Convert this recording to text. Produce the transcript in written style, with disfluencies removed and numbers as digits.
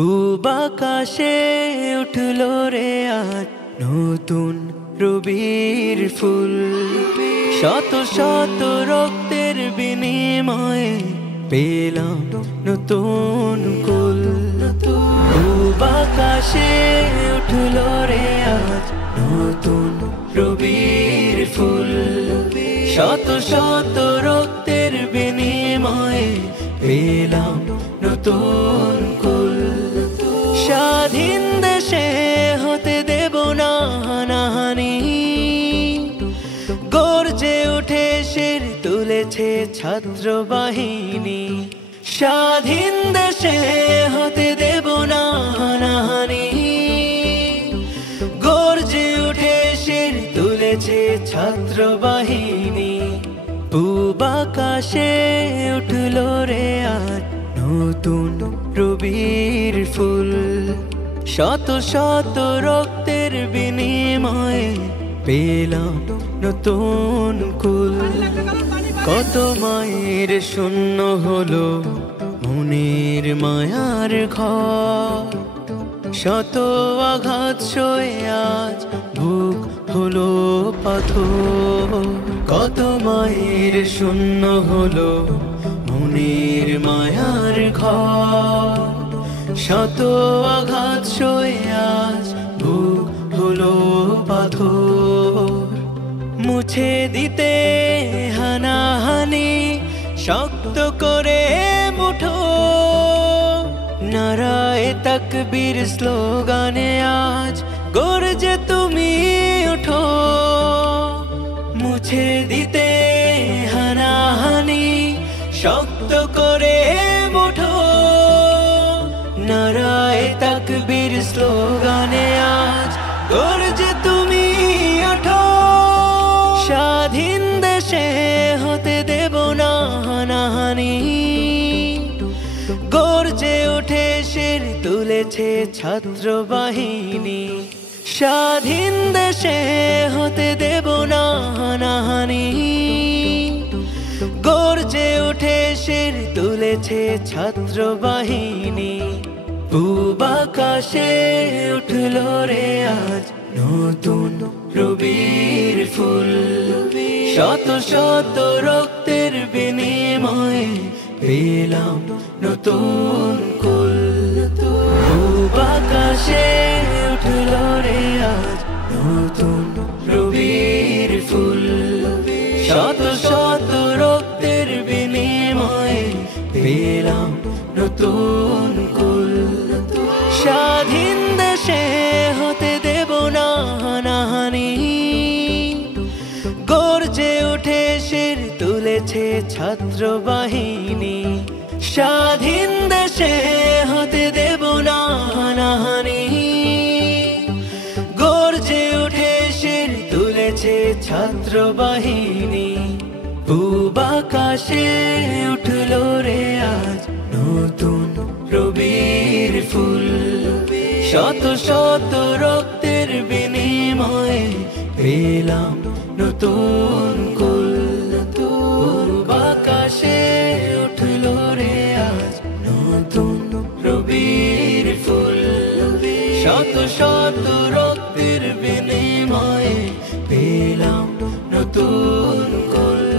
পূব আকাশে উঠলো রে আজ নতুন রবির ফুল। শত শত রক্তের বিনিময়ে পেলাম নতুন কুল। পূব আকাশে উঠলো রে আজ নতুন রবির ফুল। শত শত রক্তের বিনিময়ে পেলাম নতুন কুল। স্বাধীন দেশে হতে দেব না হানাহানি, গর্জে উঠে শির তুলেছে ছাত্র বাহিনী। স্বাধীন দেশে হতে দেব না হানাহানি, গর্জে উঠে শির তুলেছে ছাত্র বাহিনী। পূব আকাশে উঠলো রে আজ নতুন রবির ফুল। শত শত রক্তের বিনিময়ে পেলাম নতুন কুল। কত মায়ের শূন্য হলো মনের মায়ার ঘর। শত আঘাত সয়ে আজ বুক হলো পাথর। কত মায়ের শূন্য হলো মনের মায়ার ঘর। শত আঘাত সয়ে আজ বুক হলো পাথর। মুছে দিতে হানাহানি শক্ত করে মুঠো, নারায়ে তাকবীর স্লোগানে আজ গর্জে তুমি ওঠো। মুছে দিতে হানাহানি শক্ত করে মুঠো, নারায়ে তাকবীর স্লোগানে আজ গর্জে তুমি ওঠো। স্বাধীন দেশে হতে দেব না হানাহানি, গর্জে উঠে শির তুলেছে ছাত্র বাহিনী। স্বাধীন দেশে হতে দেব না হানাহানি, গর্জে উঠে শির তুলেছে ছাত্র বাহিনী। পূব আকাশে উঠলো রে আজ নতুন রবির ফুল। শত শত রক্তের বিনিময়ে পেলাম নতুন কুল। পূব আকাশে উঠলো রে আজ নতুন রবির ফুল। শত শত রক্তের বিনিময়ে পেলাম নতুন কুল। স্বাধীন দেশে হতে দেব না হানাহানি, গর্জে উঠে শির তুলেছে ছাত্র বাহিনী। স্বাধীন দেশে হতে দেব না হানাহানি, গর্জে উঠে শির তুলেছে ছাত্র বাহিনী। পূব আকাশে উঠলো রে আজ নতুন রবির ফুল। শত শত রক্তের বিনিময়ে পেলাম নতুন কুল। পূব আকাশে উঠলো রে আজ নতুন রবির ফুল। শত শত রক্তের বিনিময়ে পেলাম নতুন কুল।